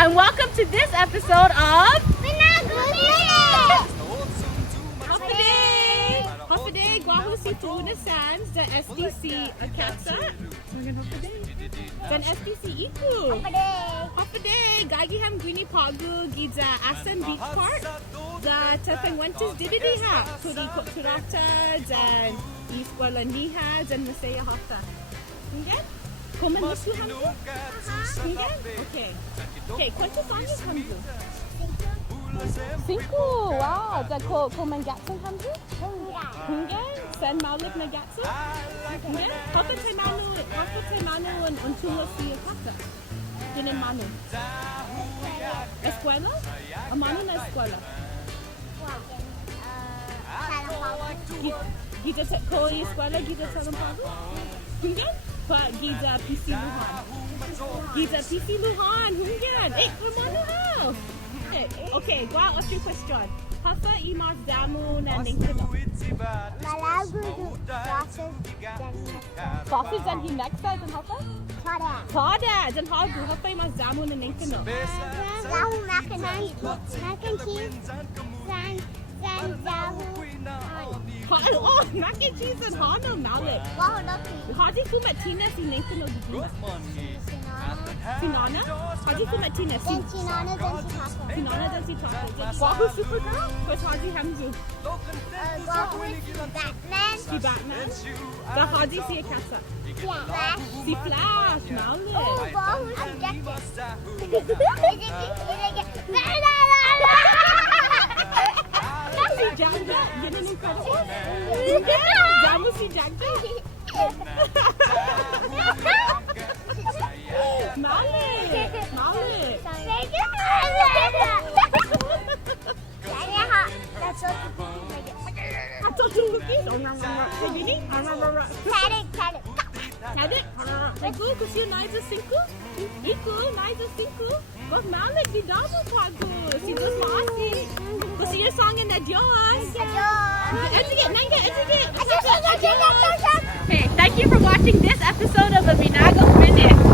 and welcome to this episode of Minagof! Hoppaday, Guahu si Tuna Sands, dan SDC Akatsa. Dan SDC Iku. Hoppaday, Gagi Ham Gefpa'go Giza Asan Beach Park. Da Tatangwantis Dididi Ha. Turi Turata, dan Iskwala Niha, dan Masaya Hota. Okay? Komen Nisu Hamzu? Okay? Okay, ¿cuántos años Hamzu? 5. Wow, da Komen Gatsun Hamzu? Hunggan? San Maulip na Gatsun? Hunggan? Hota te manu and tulo si Akata? Dinin manu? Escuela? Amanu na escuela? Gita ko escuela gita Salampago? Hunggan? Pa gita PC Luhan. Gita PC Luhan, hunggan. Come on now. Okay, Gua, what's your question? Hasa imas damu na ningkino? Malagu Sausage and hineksa dan hapa? Tada, dan hagu hapa imas damu na ningkino? Dahu mac and cheese, dan dahu Oh, mac and cheese and hano malik. Haji kumatina si ningkino digina? Sinana? Haji kumatina si? Sinana dan si Taka. Guahu Supergirl? What's Haji Hamzu? Batman. Si Batman? Da Haji si Akasa? Flash. Si Flash, malik. Guahu Si Jagda? Yan ang incredible? Jamu si Jagda? Malik! Cookies? Gini? Tadik? Iku, kasi naisa 5? Iku, naisa 5? Wag Malik, di damu pago. Si Dos Maasi. Kasi yung song na Diyos. Okay, thank you for watching this episode of the Minagof Minute.